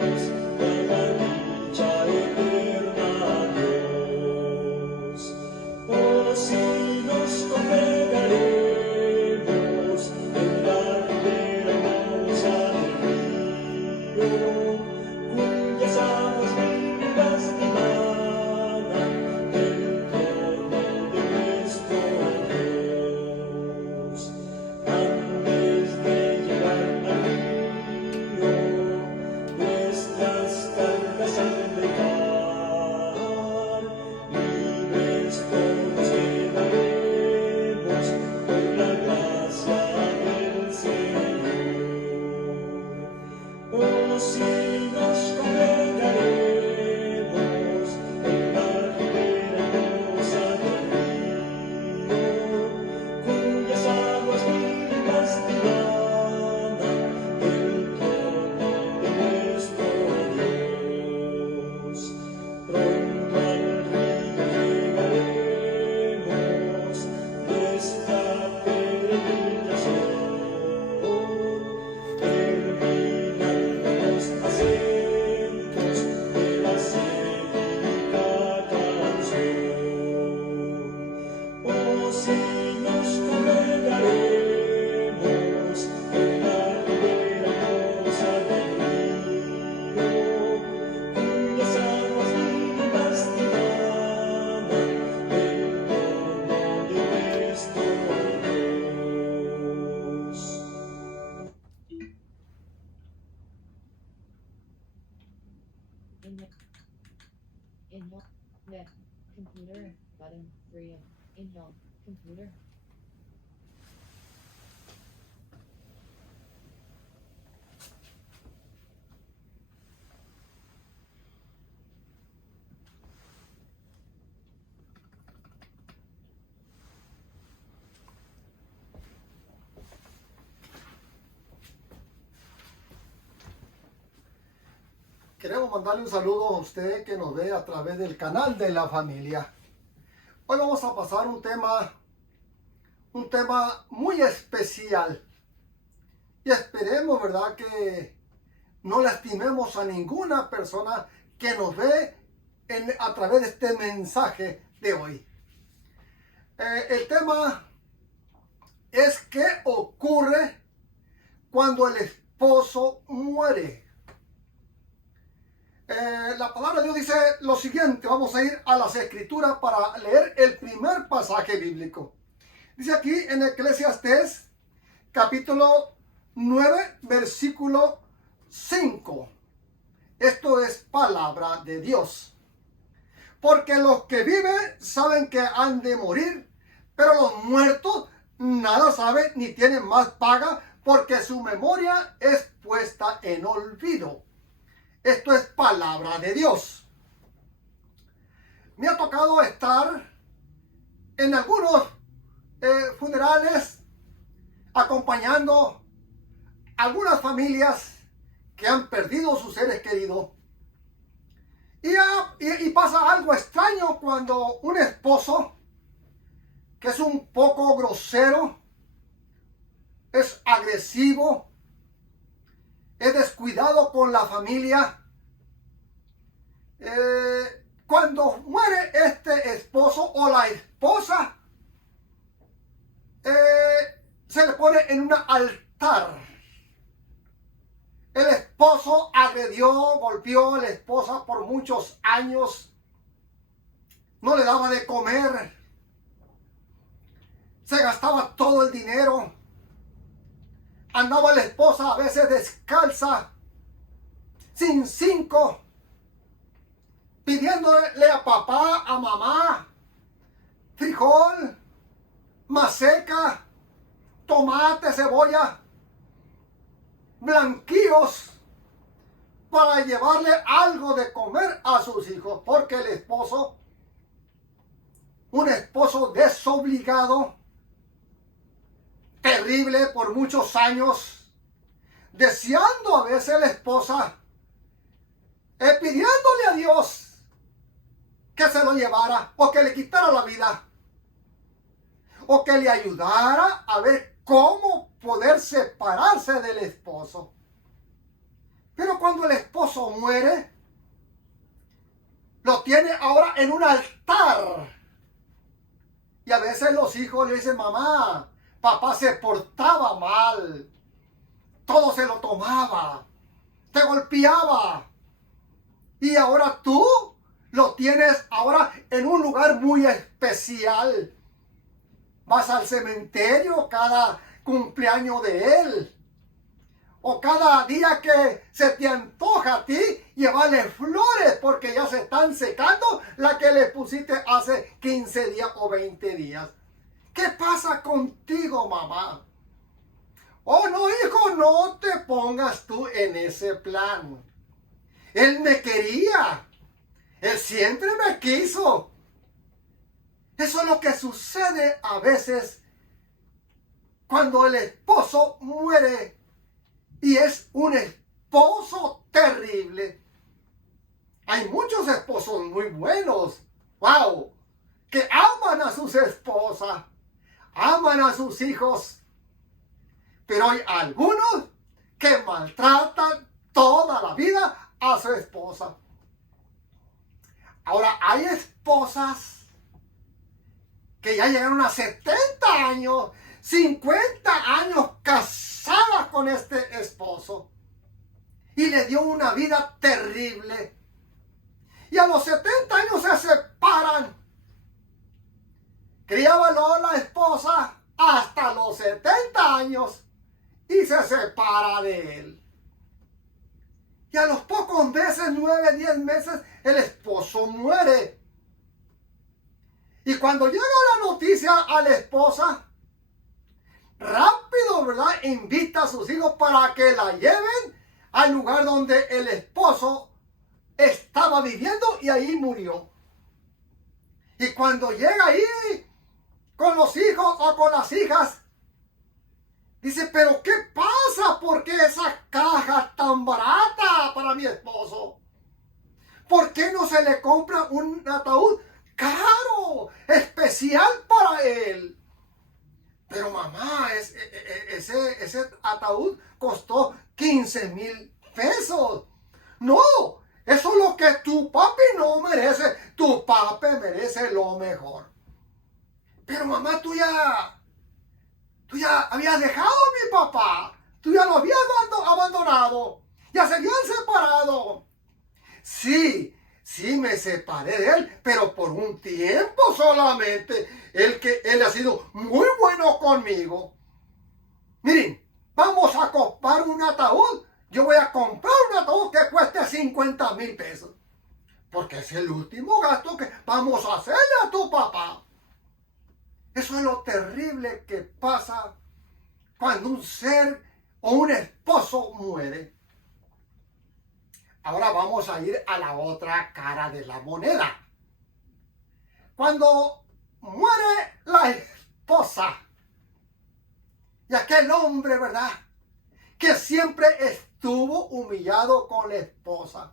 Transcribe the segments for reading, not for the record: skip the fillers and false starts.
la dicha eterna, Dios. Oh, si nos congregaremos en la ribera hermosa del río, cuyas aguas vivas divagan del trono de nuestro Dios. Antes de llegar al río, nuestras cargas han de dejar, libres todos quedaremos por la gracia del Señor. Oh, si nos congregaremos en la ribera hermosa del río, cuyas aguas vivas divagan del trono de nuestro Dios. Pronto al río llegaremos, nuestra peregrinación terminando los acentos de la céntrica canción. Oh, si nos congregaremos en la ribera hermosa del río, cuyas aguas vivas divagan del trono de nuestro Dios. Inhale, computer, button, 3. Inhale, computer. Queremos mandarle un saludo a usted que nos ve a través del canal de la familia. Hoy vamos a pasar un tema muy especial. Y esperemos, ¿verdad?, que no lastimemos a ninguna persona que nos ve a través de este mensaje de hoy. El tema es qué ocurre cuando el esposo muere. La palabra de Dios dice lo siguiente. Vamos a ir a las escrituras para leer el primer pasaje bíblico. Dice aquí en Eclesiastés capítulo 9 versículo 5. Esto es palabra de Dios. Porque los que viven saben que han de morir, pero los muertos nada saben ni tienen más paga, porque su memoria es puesta en olvido. Esto es palabra de Dios. Me ha tocado estar en algunos funerales acompañando a algunas familias que han perdido sus seres queridos. Y pasa algo extraño cuando un esposo, que es un poco grosero, es agresivo, es descuidado con la familia. Cuando muere este esposo o la esposa, se le pone en un altar. El esposo agredió, golpeó a la esposa por muchos años. No le daba de comer. Se gastaba todo el dinero. Andaba la esposa a veces descalza, sin cinco, pidiéndole a papá, a mamá, frijol, maseca, tomate, cebolla, blanquillos, para llevarle algo de comer a sus hijos, porque el esposo, un esposo desobligado, terrible por muchos años, deseando a veces la esposa, pidiéndole a Dios que se lo llevara o que le quitara la vida o que le ayudara a ver cómo poder separarse del esposo. Pero cuando el esposo muere, lo tiene ahora en un altar. Y a veces los hijos le dicen, mamá, papá se portaba mal. Todo se lo tomaba. Te golpeaba. Y ahora tú lo tienes ahora en un lugar muy especial. Vas al cementerio cada cumpleaños de él. O cada día que se te antoja a ti, llevarle flores porque ya se están secando la que le pusiste hace 15 días o 20 días. ¿Qué pasa contigo, mamá? Oh, no, hijo, no te pongas tú en ese plan. Él me quería. Él siempre me quiso. Eso es lo que sucede a veces cuando el esposo muere. Y es un esposo terrible. Hay muchos esposos muy buenos. ¡Wow! Que aman a sus esposas. Aman a sus hijos. Pero hay algunos que maltratan toda la vida a su esposa. Ahora, hay esposas que ya llegaron a 70 años, 50 años casadas con este esposo. Y le dio una vida terrible. Y a los 70 años se separan. Criaba la esposa hasta los 70 años y se separa de él. Y a los pocos meses, 9, 10 meses, el esposo muere. Y cuando llega la noticia a la esposa, rápido, ¿verdad? Invita a sus hijos para que la lleven al lugar donde el esposo estaba viviendo y ahí murió. Y cuando llega ahí con los hijos o con las hijas, dice, pero ¿qué pasa? ¿Por qué esa caja tan barata para mi esposo? ¿Por qué no se le compra un ataúd caro, especial para él? Pero mamá, ese ataúd costó 15,000 pesos. No, eso es lo que tu papi no merece. Tu papi merece lo mejor. Pero mamá, tú ya habías dejado a mi papá. Tú ya lo habías abandonado. Ya se habían separado. Sí, me separé de él, pero por un tiempo solamente. Él ha sido muy bueno conmigo. Miren, vamos a comprar un ataúd. Yo voy a comprar un ataúd que cueste 50,000 pesos. Porque es el último gasto que vamos a hacerle a tu papá. Eso es lo terrible que pasa cuando un ser o un esposo muere. Ahora vamos a ir a la otra cara de la moneda. Cuando muere la esposa y aquel hombre, ¿verdad?, que siempre estuvo humillado con la esposa.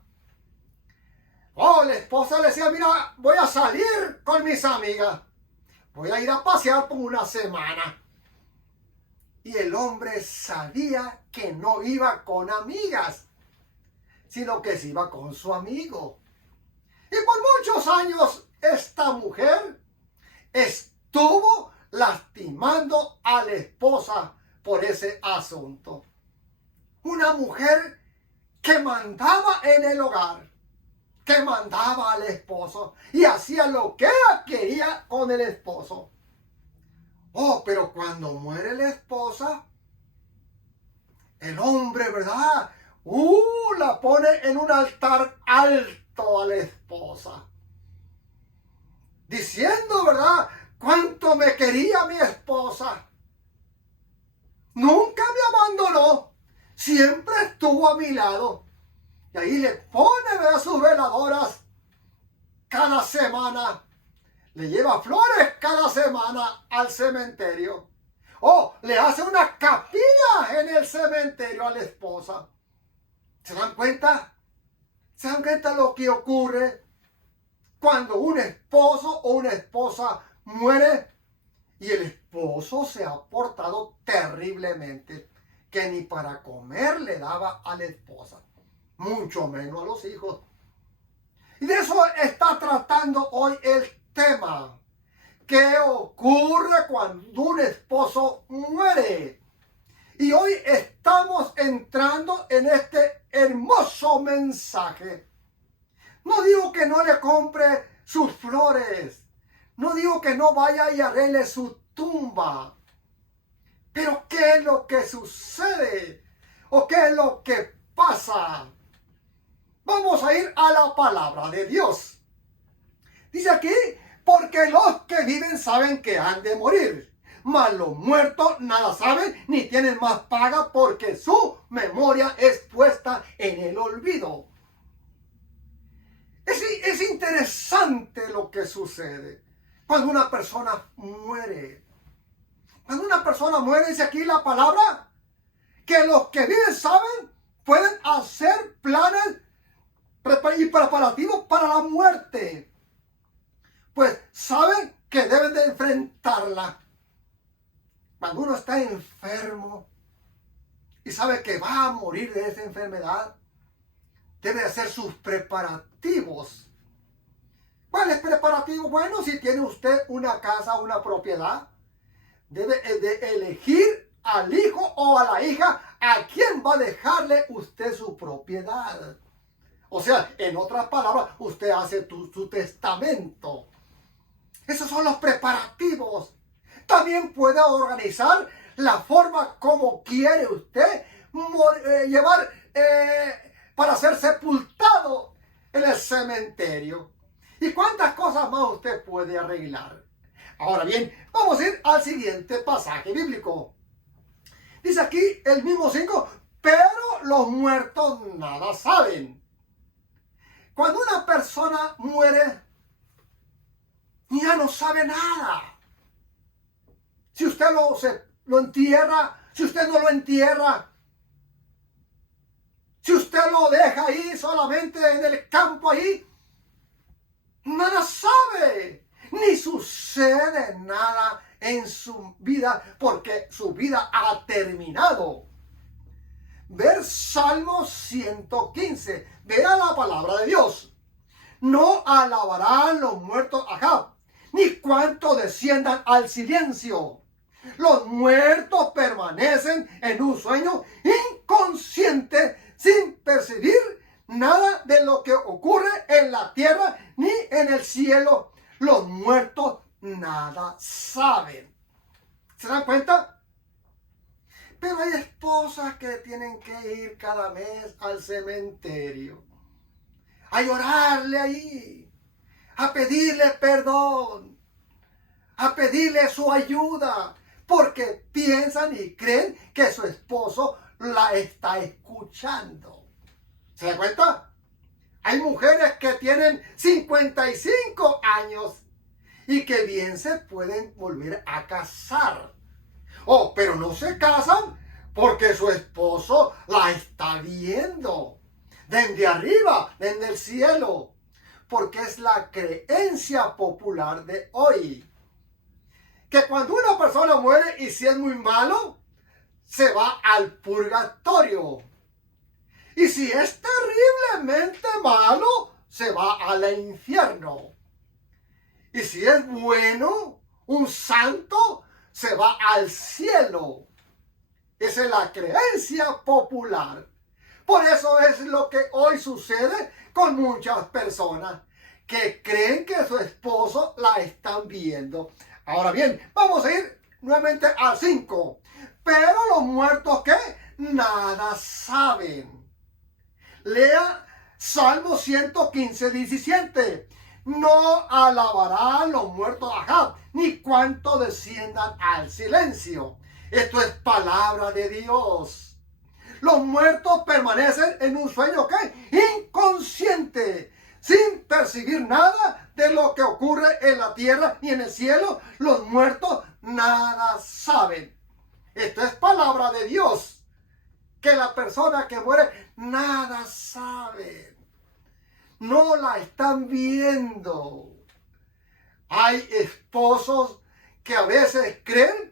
Oh, la esposa le decía, mira, voy a salir con mis amigas. Voy a ir a pasear por una semana. Y el hombre sabía que no iba con amigas, sino que se iba con su amigo. Y por muchos años esta mujer estuvo lastimando a la esposa por ese asunto. Una mujer que mandaba en el hogar, que mandaba al esposo y hacía lo que ella quería con el esposo. Oh, pero cuando muere la esposa, el hombre, ¿verdad?, la pone en un altar alto a la esposa, diciendo, ¿verdad?, cuánto me quería mi esposa. Nunca me abandonó, siempre estuvo a mi lado. Y ahí le pone, ¿verdad?, sus veladoras cada semana. Le lleva flores cada semana al cementerio. Oh, le hace una capilla en el cementerio a la esposa. ¿Se dan cuenta? ¿Se dan cuenta lo que ocurre cuando un esposo o una esposa muere y el esposo se ha portado terriblemente, que ni para comer le daba a la esposa? mucho menos a los hijos. Y de eso está tratando hoy el tema. ¿Qué ocurre cuando un esposo muere? Y hoy estamos entrando en este hermoso mensaje. No digo que no le compre sus flores. No digo que no vaya y arregle su tumba. Pero ¿qué es lo que sucede? ¿O qué es lo que pasa? Vamos a ir a la palabra de Dios. Dice aquí, porque los que viven saben que han de morir, mas los muertos nada saben ni tienen más paga porque su memoria es puesta en el olvido. Es interesante lo que sucede cuando una persona muere. Cuando una persona muere, dice aquí la palabra, que los que viven saben, pueden hacer planes y preparativos para la muerte. Pues saben que deben de enfrentarla. Cuando uno está enfermo y sabe que va a morir de esa enfermedad, debe hacer sus preparativos. ¿Cuáles preparativos? Bueno, si tiene usted una casa, una propiedad, debe de elegir al hijo o a la hija a quien va a dejarle usted su propiedad. O sea, en otras palabras, usted hace su testamento. Esos son los preparativos. También puede organizar la forma como quiere usted llevar para ser sepultado en el cementerio. ¿Y cuántas cosas más usted puede arreglar? Ahora bien, vamos a ir al siguiente pasaje bíblico. Dice aquí el mismo 5, pero los muertos nada saben. Cuando una persona muere, ya no sabe nada. Si usted lo entierra, si usted no lo entierra, si usted lo deja ahí solamente en el campo ahí, nada sabe, ni sucede nada en su vida porque su vida ha terminado. Ver Salmo 115, vea la palabra de Dios. No alabarán los muertos a Jah, ni cuanto desciendan al silencio. Los muertos permanecen en un sueño inconsciente sin percibir nada de lo que ocurre en la tierra ni en el cielo. Los muertos nada saben. ¿Se dan cuenta? Pero hay esposas que tienen que ir cada mes al cementerio, a llorarle ahí, a pedirle perdón, a pedirle su ayuda, porque piensan y creen que su esposo la está escuchando. ¿Se da cuenta? Hay mujeres que tienen 55 años y que bien se pueden volver a casar. Oh, pero no se casan porque su esposo la está viendo desde arriba, desde el cielo, porque es la creencia popular de hoy. Que cuando una persona muere y si es muy malo, se va al purgatorio. Y si es terriblemente malo, se va al infierno. Y si es bueno, un santo, se va al cielo. Esa es la creencia popular. Por eso es lo que hoy sucede con muchas personas que creen que su esposo la están viendo. Ahora bien, vamos a ir nuevamente al 5. Pero los muertos que nada saben. Lea Salmo 115, 17. No alabarán los muertos a Jah, ni cuanto desciendan al silencio. Esto es palabra de Dios. Los muertos permanecen en un sueño que inconsciente, sin percibir nada de lo que ocurre en la tierra ni en el cielo. Los muertos nada saben. Esto es palabra de Dios. Que la persona que muere nada sabe. No la están viendo. Hay esposos que a veces creen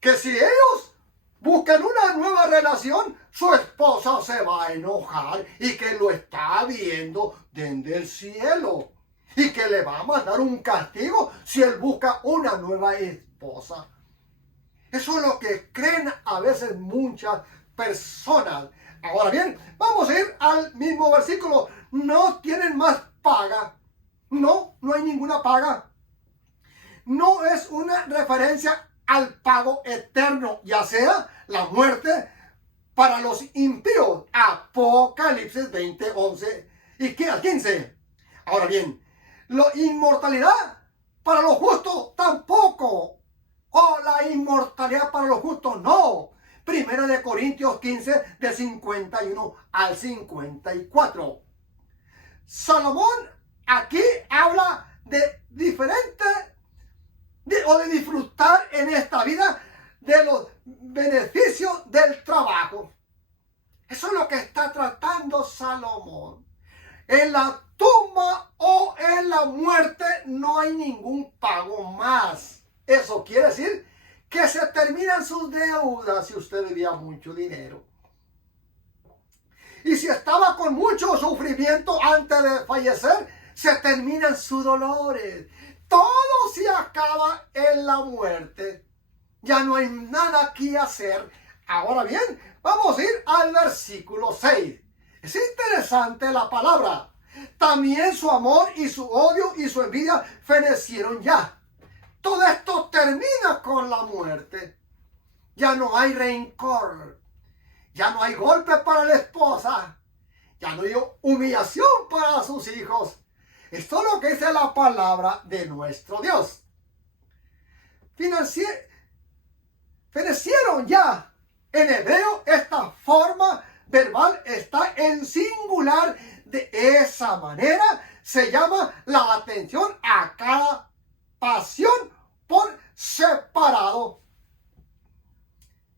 que si ellos buscan una nueva relación, su esposa se va a enojar y que lo está viendo desde el cielo y que le va a mandar un castigo si él busca una nueva esposa. Eso es lo que creen a veces muchas personas. Ahora bien, vamos a ir al mismo versículo. No tienen más paga. No hay ninguna paga. No es una referencia al pago eterno, ya sea la muerte para los impíos. Apocalipsis 20, 11 y al 15. Ahora bien, la inmortalidad para los justos tampoco. O la inmortalidad para los justos no. Primera de Corintios 15, del 51 al 54. Salomón aquí habla de diferente o de disfrutar en esta vida de los beneficios del trabajo. Eso es lo que está tratando Salomón. En la tumba o en la muerte no hay ningún pago más. Eso quiere decir que se terminan sus deudas si usted debía mucho dinero. Y si estaba con mucho sufrimiento antes de fallecer, se terminan sus dolores. Todo se acaba en la muerte. Ya no hay nada que hacer. Ahora bien, vamos a ir al versículo 6. Es interesante la palabra. También su amor y su odio y su envidia fenecieron ya. Todo esto termina con la muerte. Ya no hay rencor. Ya no hay golpe para la esposa. Ya no hay humillación para sus hijos. Esto es lo que dice la palabra de nuestro Dios. Fenecieron ya. En hebreo, esta forma verbal está en singular. De esa manera se llama la atención a cada pasión por separado.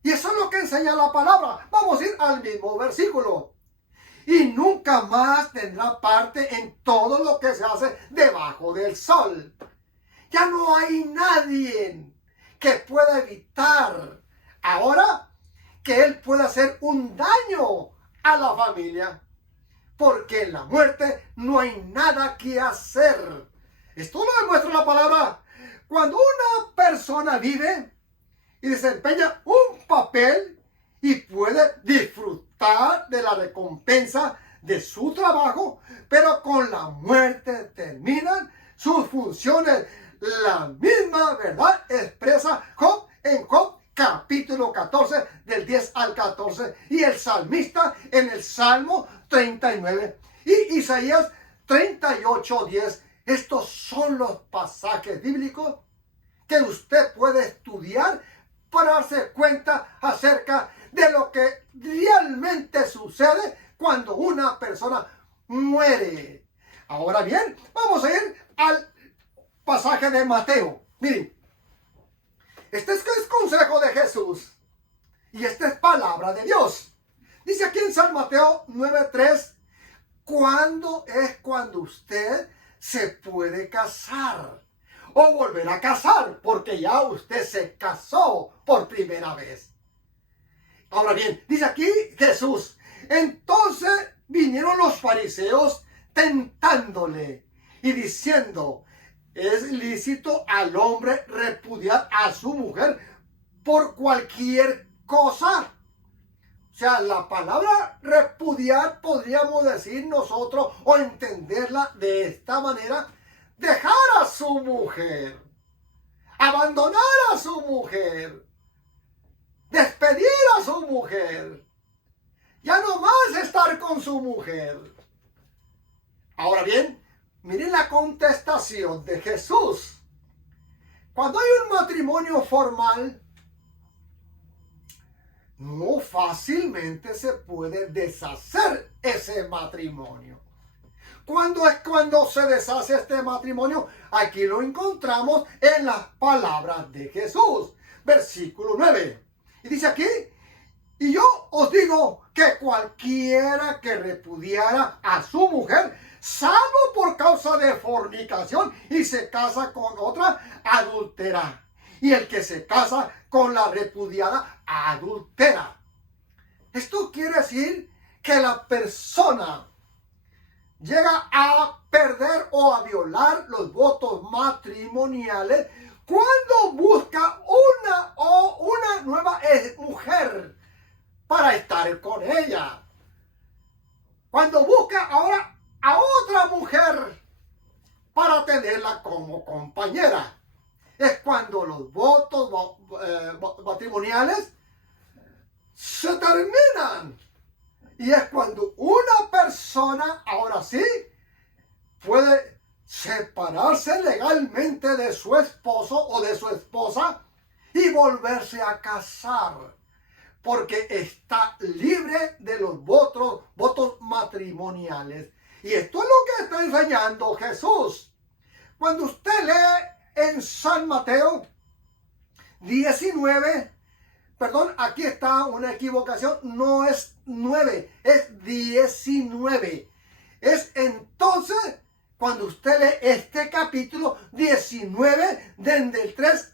Y eso es lo que enseña la palabra. Vamos a ir al mismo versículo. Y nunca más tendrá parte en todo lo que se hace debajo del sol. Ya no hay nadie que pueda evitar ahora que él pueda hacer un daño a la familia. Porque en la muerte no hay nada que hacer. Esto lo demuestra la palabra. Cuando una persona vive y desempeña un papel y puede disfrutar de la recompensa de su trabajo, pero con la muerte terminan sus funciones. La misma verdad expresa Job en Job capítulo 14 del 10 al 14 y el salmista en el Salmo 39 y Isaías 38, 10. Estos son los pasajes bíblicos que usted puede estudiar para darse cuenta acerca de lo que realmente sucede cuando una persona muere. Ahora bien, vamos a ir al pasaje de Mateo. Miren, este es consejo de Jesús y esta es palabra de Dios. Dice aquí en San Mateo 9:3, ¿cuándo es cuando usted se puede casar o volver a casar? Porque ya usted se casó por primera vez. Ahora bien, dice aquí Jesús, entonces vinieron los fariseos tentándole y diciendo, ¿es lícito al hombre repudiar a su mujer por cualquier cosa? O sea, la palabra repudiar podríamos decir nosotros o entenderla de esta manera: dejar a su mujer, abandonar a su mujer, despedir a su mujer, ya no más estar con su mujer. Ahora bien, miren la contestación de Jesús. Cuando hay un matrimonio formal, no fácilmente se puede deshacer ese matrimonio. ¿Cuándo es cuando se deshace este matrimonio? Aquí lo encontramos en las palabras de Jesús. Versículo 9. Y dice aquí, y yo os digo que cualquiera que repudiara a su mujer, salvo por causa de fornicación, y se casa con otra, adultera. y el que se casa con la repudiada adultera. Esto quiere decir que la persona llega a perder o a violar los votos matrimoniales cuando busca una nueva mujer para estar con ella. Cuando busca ahora a otra mujer para tenerla como compañera. Es cuando los votos matrimoniales se terminan. Y es cuando una persona, ahora sí, puede separarse legalmente de su esposo o de su esposa y volverse a casar. Porque está libre de los votos matrimoniales. Y esto es lo que está enseñando Jesús. Cuando usted lee en San Mateo 19, perdón, aquí está una equivocación, no es 9, es 19. Es entonces cuando usted lee este capítulo 19, desde el 3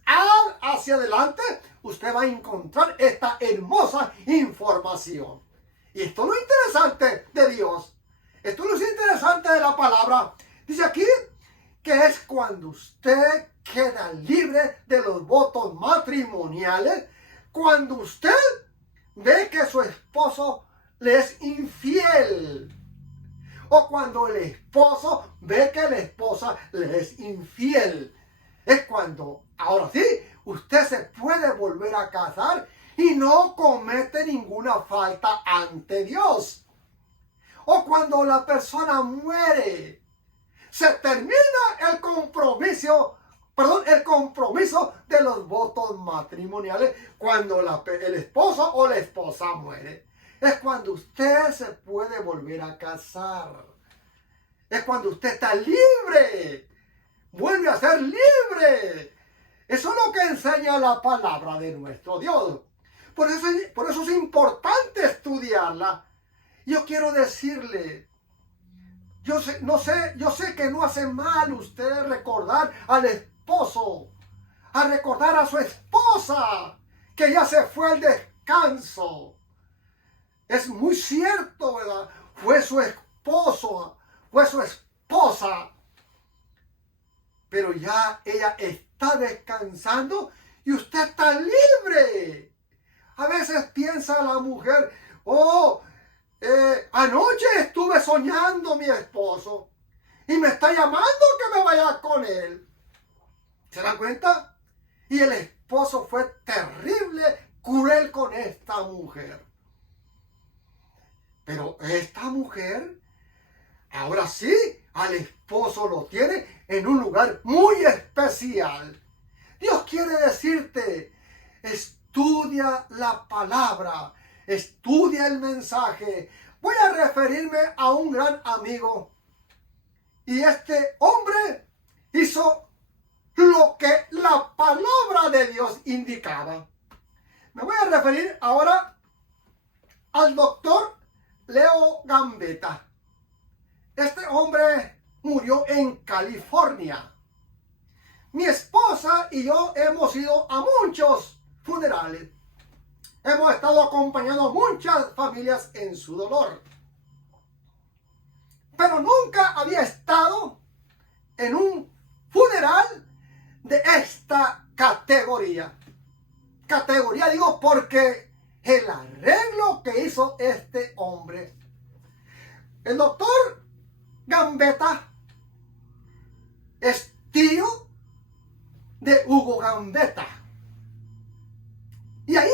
hacia adelante, usted va a encontrar esta hermosa información. Y esto es lo interesante de Dios. Esto es lo interesante de la palabra. Dice aquí que es cuando usted queda libre de los votos matrimoniales, cuando usted ve que su esposo le es infiel, o cuando el esposo ve que la esposa le es infiel. Es cuando, ahora sí, usted se puede volver a casar y no comete ninguna falta ante Dios. O cuando la persona muere, se termina el compromiso de los votos matrimoniales cuando el esposo o la esposa muere. Es cuando usted se puede volver a casar. Es cuando usted está libre. Vuelve a ser libre. Eso es lo que enseña la palabra de nuestro Dios. Por eso es importante estudiarla. Yo quiero decirle, yo sé que no hace mal usted recordar al esposo, a recordar a su esposa, que ya se fue al descanso. Es muy cierto, ¿verdad? Fue su esposo, fue su esposa, pero ya ella está descansando y usted está libre. A veces piensa la mujer, anoche estuve soñando mi esposo y me está llamando que me vaya con él. ¿Se dan cuenta? Y el esposo fue terrible, cruel con esta mujer. Pero esta mujer, ahora sí, al esposo lo tiene en un lugar muy especial. Dios quiere decirte, estudia la palabra, estudia el mensaje. Voy a referirme a un gran amigo. Y este hombre hizo lo que la palabra de Dios indicaba. Me voy a referir ahora al doctor Leo Gambetta. Este hombre murió en California. Mi esposa y yo hemos ido a muchos funerales. Hemos estado acompañando a muchas familias en su dolor. Pero nunca había estado en un funeral de esta categoría. Categoría digo porque el arreglo que hizo este hombre. El doctor Gambetta es tío de Hugo Gambetta. Y ahí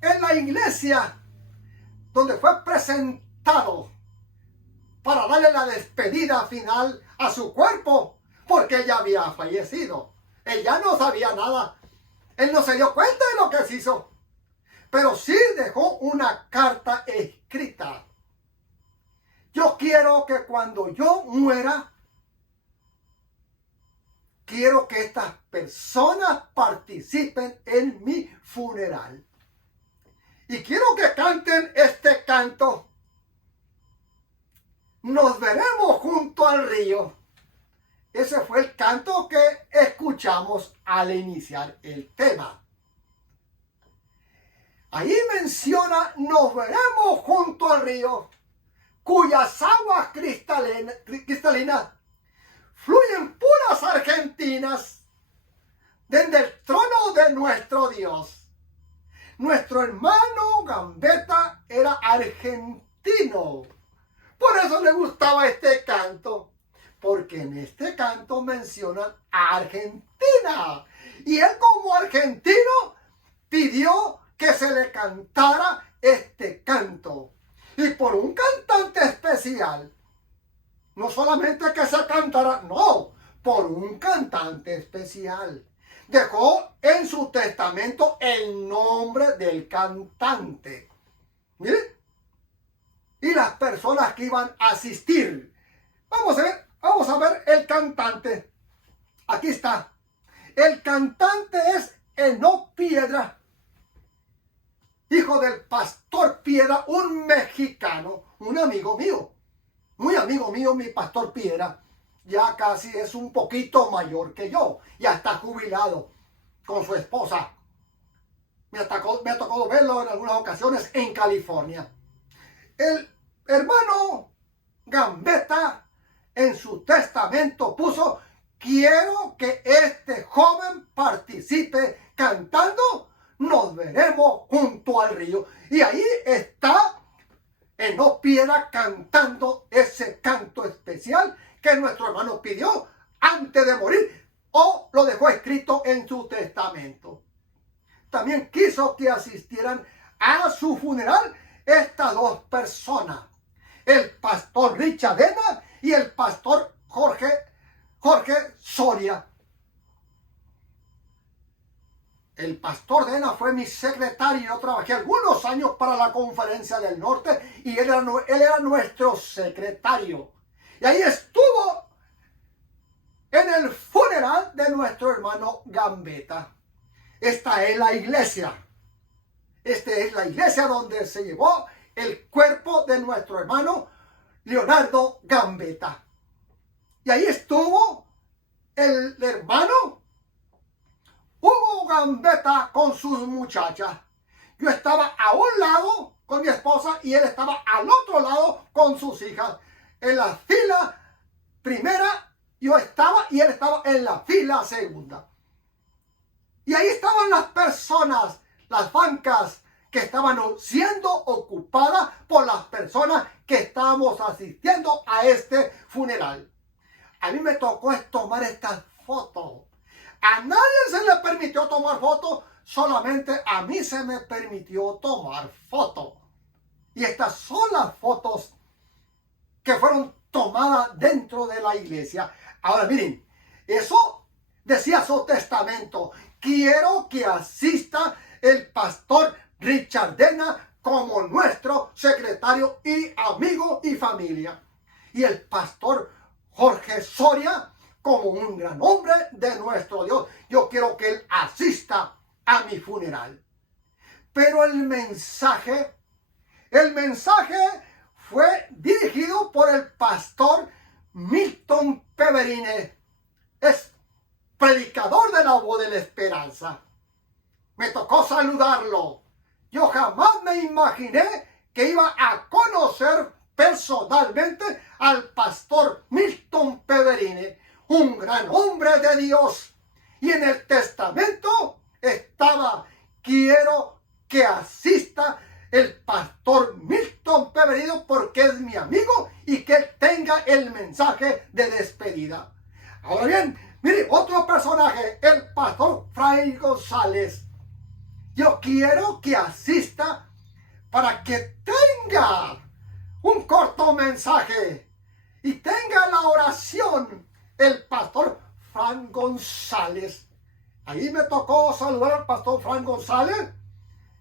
en la iglesia donde fue presentado para darle la despedida final a su cuerpo, porque ella había fallecido. Él ya no sabía nada. Él no se dio cuenta de lo que se hizo. Pero sí dejó una carta escrita. Yo quiero que cuando yo muera, quiero que estas personas participen en mi funeral. Y quiero que canten este canto. Nos veremos junto al río. Ese fue el canto que escuchamos al iniciar el tema. Ahí menciona, nos veremos junto al río, cuyas aguas cristalinas fluyen puras argentinas desde el trono de nuestro Dios. Nuestro hermano Gambetta era argentino. Por eso le gustaba este canto. Porque en este canto mencionan a Argentina. Y él como argentino pidió que se le cantara este canto. Y por un cantante especial. No solamente que se cantara, no, por un cantante especial. Dejó en su testamento el nombre del cantante. Miren. Y las personas que iban a asistir. Vamos a ver el cantante. Aquí está. El cantante es Enoc Piedra, hijo del pastor Piedra, un mexicano, un amigo mío. Muy amigo mío, mi pastor Piedra. Ya casi es un poquito mayor que yo. Ya está jubilado con su esposa. Me ha tocado verlo en algunas ocasiones en California. El hermano Gambetta en su testamento puso: quiero que este joven participe cantando Nos veremos junto al río. Y ahí está Enoc Piedra cantando ese canto especial que nuestro hermano pidió antes de morir o lo dejó escrito en su testamento. También quiso que asistieran a su funeral estas dos personas, el pastor Richard Dena y el pastor Jorge Soria. El pastor Dena fue mi secretario. Yo trabajé algunos años para la Conferencia del Norte y él era nuestro secretario. Y ahí estuvo en el funeral de nuestro hermano Gambetta. Esta es la iglesia. Esta es la iglesia donde se llevó el cuerpo de nuestro hermano Leonardo Gambetta. Y ahí estuvo el hermano Hugo Gambetta con sus muchachas. Yo estaba a un lado con mi esposa y él estaba al otro lado con sus hijas. En la fila primera yo estaba y él estaba en la fila segunda. Y ahí estaban las personas, las bancas que estaban siendo ocupadas por las personas que estábamos asistiendo a este funeral. A mí me tocó tomar estas fotos. A nadie se le permitió tomar fotos, solamente a mí se me permitió tomar fotos. Y estas son las fotos que fueron tomadas dentro de la iglesia. Ahora miren, eso decía su testamento. Quiero que asista el pastor Richard Dena como nuestro secretario y amigo y familia. Y el pastor Jorge Soria como un gran hombre de nuestro Dios. Yo quiero que él asista a mi funeral. Pero el mensaje fue dirigido por el pastor Milton Peverine. Es predicador de la voz de la esperanza. Me tocó saludarlo. Yo jamás me imaginé que iba a conocer personalmente al pastor Milton Peverine, un gran hombre de Dios. Y en el testamento estaba: quiero que asista el pastor Milton Peverine porque es mi amigo y que él tenga el mensaje de despedida. Ahora bien, mire, otro personaje, el pastor Fray González. Yo quiero que asista para que tenga un corto mensaje y tenga la oración el pastor Fray González. Ahí me tocó saludar al pastor Fray González.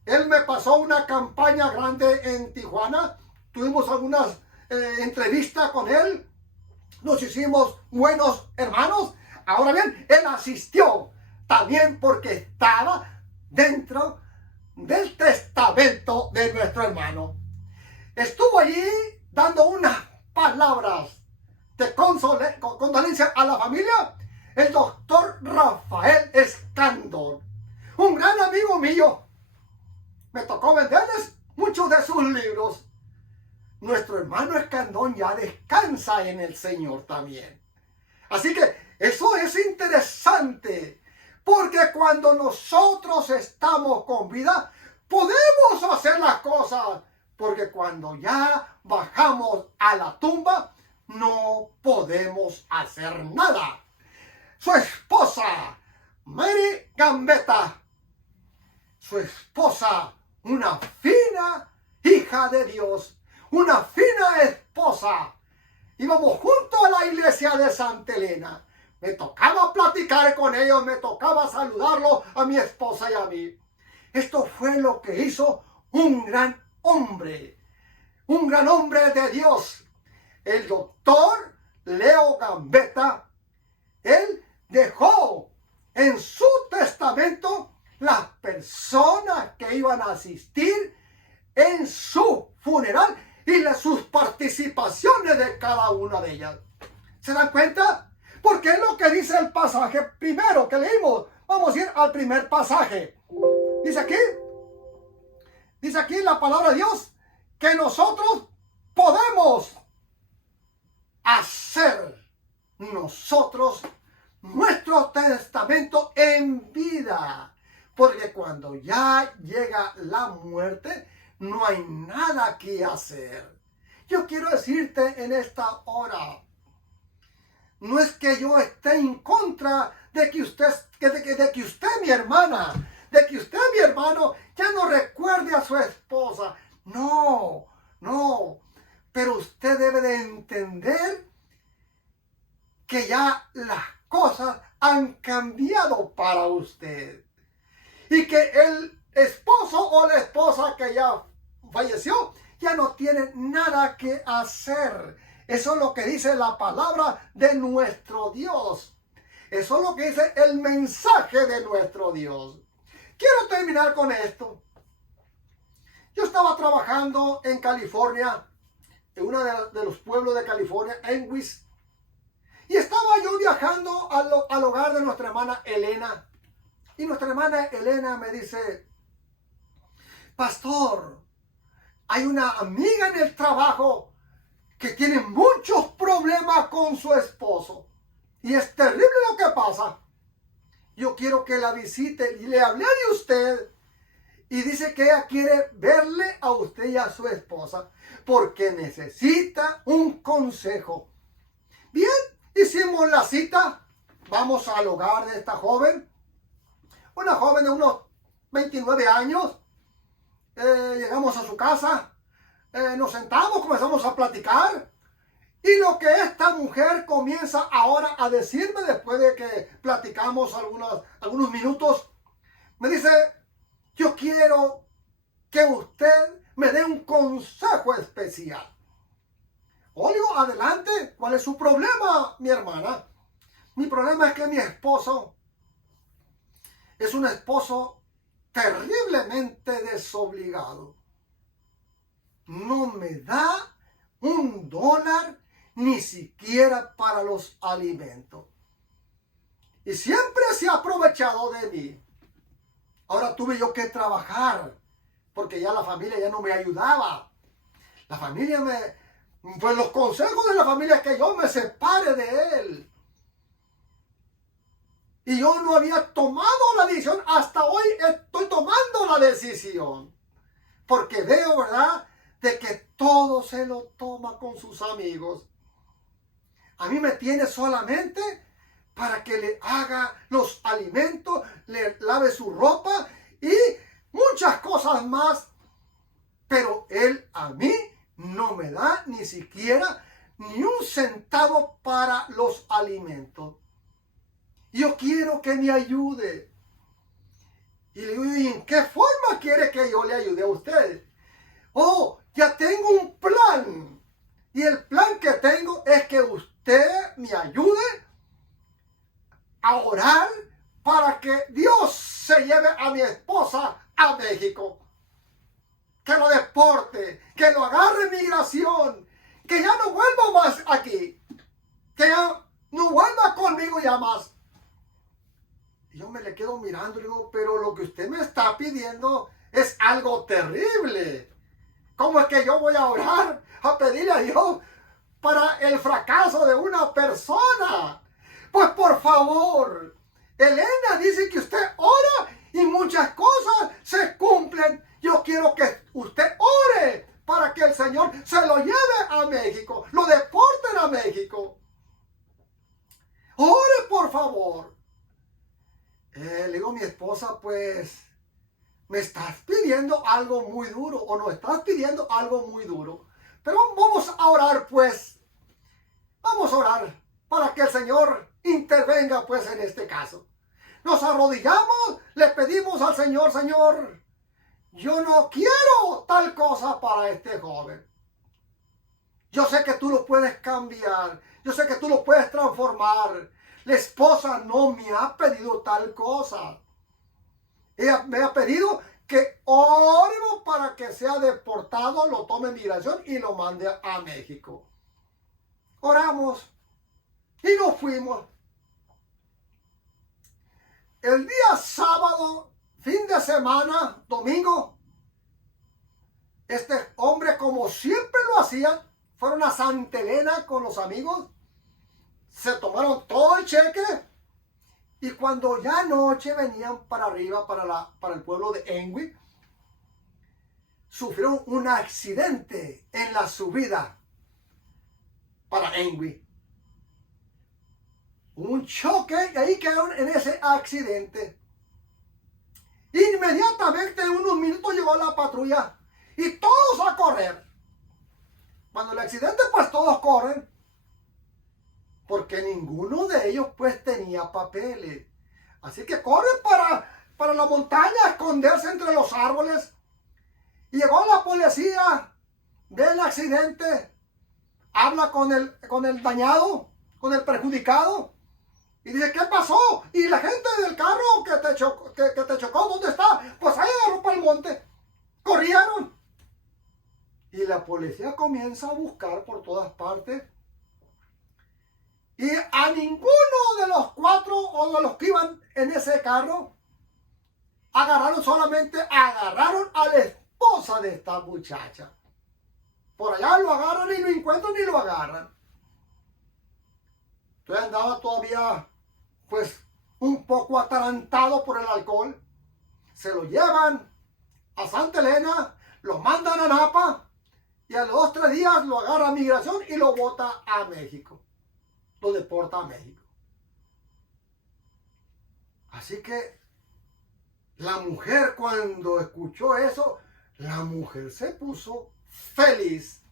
Él me pasó una campaña grande en Tijuana. Tuvimos algunas entrevistas con él. Nos hicimos buenos hermanos. Ahora bien, él asistió también porque estaba dentro del testamento de nuestro hermano. Estuvo allí dando unas palabras de condolencia a la familia, el doctor Rafael Escandón, un gran amigo mío. Me tocó venderles muchos de sus libros. Nuestro hermano Escandón ya descansa en el Señor también. Así que eso es interesante, porque cuando nosotros estamos con vida, podemos hacer las cosas, porque cuando ya bajamos a la tumba, no podemos hacer nada. Su esposa, Mary Gambetta, su esposa, una fina hija de Dios, una fina esposa. Íbamos juntos a la iglesia de Santa Elena. Me tocaba platicar con ellos, me tocaba saludarlos a mi esposa y a mí. Esto fue lo que hizo un gran hombre de Dios, el doctor Leo Gambetta. Él dejó en su testamento las personas que iban a asistir en su funeral y sus participaciones de cada una de ellas. ¿Se dan cuenta? Porque es lo que dice el pasaje primero que leímos. Vamos a ir al primer pasaje. Dice aquí la palabra de Dios que nosotros podemos hacer nuestro testamento en vida. Porque cuando ya llega la muerte, no hay nada que hacer. Yo quiero decirte en esta hora, no es que yo esté en contra de que usted, mi hermana, de que usted, mi hermano, ya no recuerde a su esposa. No. Pero usted debe de entender que ya las cosas han cambiado para usted. Y que el esposo o la esposa que ya falleció ya no tiene nada que hacer. Eso es lo que dice la palabra de nuestro Dios. Eso es lo que dice el mensaje de nuestro Dios. Quiero terminar con esto. Yo estaba trabajando en California, en uno de los pueblos de California, Enwis. Y estaba yo viajando al hogar de nuestra hermana Elena. Y nuestra hermana Elena me dice: pastor, hay una amiga en el trabajo que tiene muchos problemas con su esposo. Y es terrible lo que pasa. Yo quiero que la visite. Y le hablé de usted. Y dice que ella quiere verle a usted y a su esposa, porque necesita un consejo. Bien, hicimos la cita. Vamos al hogar de esta joven. Una joven de unos 29 años. Llegamos a su casa. Nos sentamos, comenzamos a platicar. Y lo que esta mujer comienza ahora a decirme, después de que platicamos algunos minutos, me dice: yo quiero que usted me dé un consejo especial. Oigo, adelante, ¿cuál es su problema, mi hermana? Mi problema es que mi esposo es un esposo terriblemente desobligado. No me da $1 ni siquiera para los alimentos. Y siempre se ha aprovechado de mí. Ahora tuve yo que trabajar, porque ya la familia ya no me ayudaba. La familia pues los consejos de la familia es que yo me separe de él. Y yo no había tomado la decisión, hasta hoy estoy tomando la decisión. Porque veo, ¿verdad?, de que todo se lo toma con sus amigos. A mí me tiene solamente para que le haga los alimentos, le lave su ropa y muchas cosas más. Pero él a mí no me da ni siquiera ni un centavo para los alimentos. Yo quiero que me ayude. Y le digo: ¿y en qué forma quiere que yo le ayude a usted? Oh, ya tengo un plan. Y el plan que tengo es que usted me ayude a orar para que Dios se lleve a mi esposa a México. Que lo deporte, que lo agarre migración, que ya no vuelva más aquí. día más. Y yo me le quedo mirando y digo, pero lo que usted me está pidiendo es algo terrible. ¿Cómo es que yo voy a orar, a pedirle a Dios para el fracaso de una persona? Pues por favor, Elena dice que usted ora y muchas cosas se cumplen. Yo quiero que usted ore para que el Señor se lo lleve a México, lo deporten a México. Ore por favor. Le digo a mi esposa, pues, me estás pidiendo algo muy duro o no estás pidiendo algo muy duro. Pero vamos a orar, pues. Vamos a orar para que el Señor intervenga, pues, en este caso. Nos arrodillamos, le pedimos al Señor, Señor, yo no quiero tal cosa para este joven. Yo sé que tú lo puedes cambiar. Yo sé que tú lo puedes transformar. La esposa no me ha pedido tal cosa. Ella me ha pedido que oremos para que sea deportado, lo tome en migración y lo mande a México. Oramos y nos fuimos. El día sábado, fin de semana, domingo, este hombre, como siempre lo hacía, fueron a Santa Elena con los amigos, se tomaron todo el cheque y cuando ya anoche venían para arriba, para el pueblo de Engui, sufrieron un accidente en la subida para Engui. Un choque y ahí quedaron en ese accidente. Inmediatamente, en unos minutos, llegó la patrulla y todos a correr. Cuando el accidente, pues todos corren, porque ninguno de ellos pues tenía papeles. Así que corren para la montaña a esconderse entre los árboles. Y llegó la policía, ve el accidente, habla con el dañado, con el perjudicado. Y dice, ¿qué pasó? Y la gente del carro que te chocó, ¿dónde está? Pues ahí agarró para el monte. Corrieron. Y la policía comienza a buscar por todas partes. Y a ninguno de los cuatro o de los que iban en ese carro solamente agarraron a la esposa de esta muchacha. Por allá lo agarran y lo encuentran y lo agarran. Entonces andaba todavía, pues, un poco atarantado por el alcohol. Se lo llevan a Santa Elena, lo mandan a Napa y a los 2-3 días lo agarra a migración y lo bota a México. Lo deporta a México. Así que la mujer, cuando escuchó eso, la mujer se puso feliz.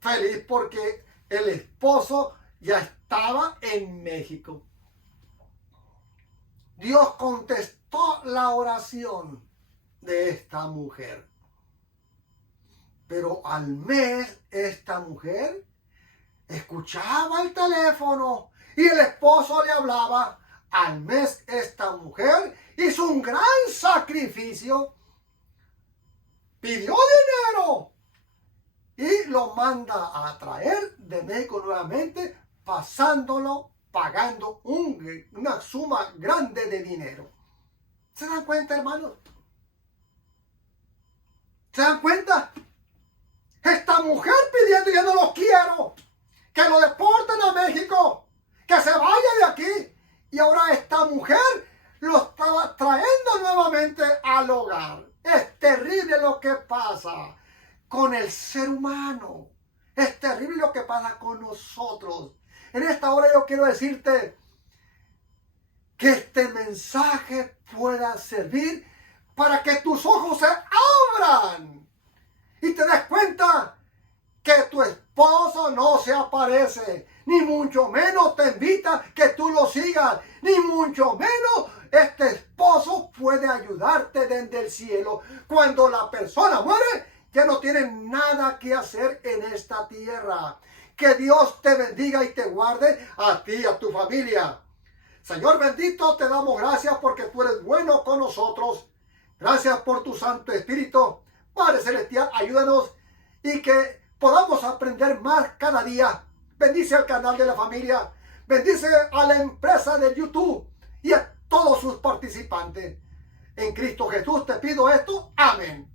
Feliz porque el esposo ya estaba en México. Dios contestó la oración de esta mujer. Pero al mes, esta mujer escuchaba el teléfono y el esposo le hablaba. Al mes, esta mujer hizo un gran sacrificio, pidió dinero y lo manda a traer de México nuevamente, pagando una suma grande de dinero. ¿Se dan cuenta, hermanos? ¿Se dan cuenta? Esta mujer pidiendo, yo no lo quiero, que lo deporten a México, que se vaya de aquí. Y ahora esta mujer lo estaba trayendo nuevamente al hogar. Es terrible lo que pasa con el ser humano. Es terrible lo que pasa con nosotros. En esta hora yo quiero decirte que este mensaje pueda servir para que tus ojos se abran y te des cuenta que tu esposo no se aparece, ni mucho menos te invita que tú lo sigas, ni mucho menos este esposo puede ayudarte desde el cielo. Cuando la persona muere, ya no tiene nada que hacer en esta tierra. Que Dios te bendiga y te guarde a ti y a tu familia. Señor bendito, te damos gracias porque tú eres bueno con nosotros. Gracias por tu Santo Espíritu. Padre Celestial, ayúdanos y que podamos aprender más cada día. Bendice al canal de la familia. Bendice a la empresa de YouTube y a todos sus participantes. En Cristo Jesús te pido esto. Amén.